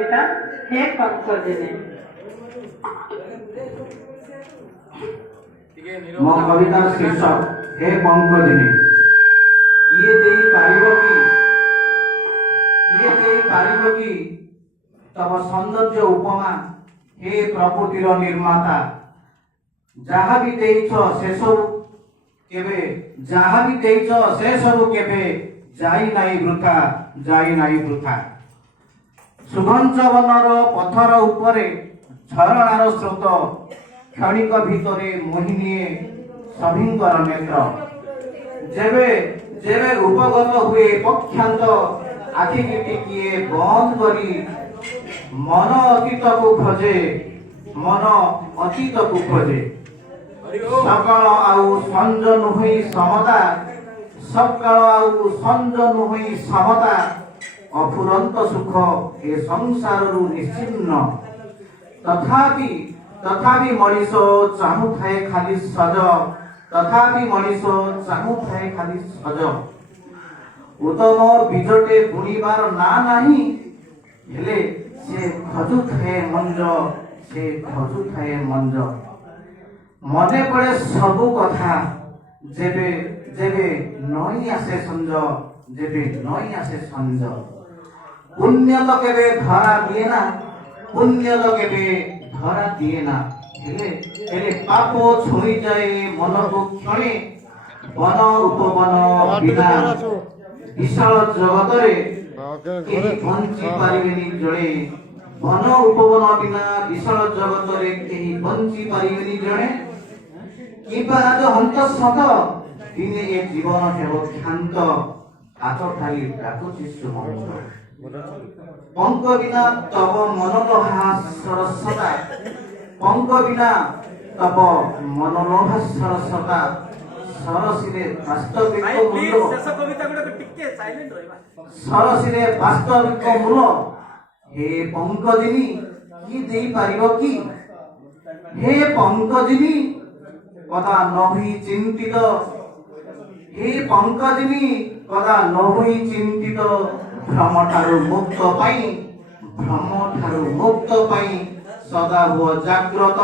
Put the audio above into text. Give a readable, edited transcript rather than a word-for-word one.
कविता हे पंकजने। मो कवितार शीर्षक हे पंकजने। किए देई पारिबो कि तब सौंदर्य उपमा हे प्रकृतिर निर्माता। जहा भी देइछ से सब केबे जाई नाई वृथा। सुघंच वनर पथर उपरे झरणार स्रोत क्षणिक भितरे मोहिनीए सभिंकर नेत्र। जेबे उपगत हुए पक्षांत आखि टिकिए बंद करी मन अतीत को खोजे। सकाळ आउ संज नुहई समता अफुरंत सुख ए संसार रु निश्चिन्न। तथापि मनीष चाहू थाए खाली सज। उत्तम बीजटे बुणीबार ना नाही हेले से खजु थाए मंज। मने पड़े सबु कथा जेबे नई आसे संज। पुण्य तो केबे धरा दिए ना हेले पाप छुई जाए मन को क्षणे। वन उपवन बिना विशाल जगत रे केही बंची पारिबेनी जणे। वन उपवन बिना विशाल जगत रे केही बंची पारिबेनी जणे। किबा आज हंत सत दिने ए जीवन हेब क्षांत। हाथ ठाली डाकुची सुमंत। पंक बिना तब मनोलोभा सरसता। सरसिरे वास्तविक मूल हे पंकजिनी कि देई पारिबो कि। हे पंकजिनी कदा नहुई चिंतित। हे पंकजिनी कदा नहुई चिंतित। भ्रम ठारु मुक्त पाई सदा हुआ जाग्रत।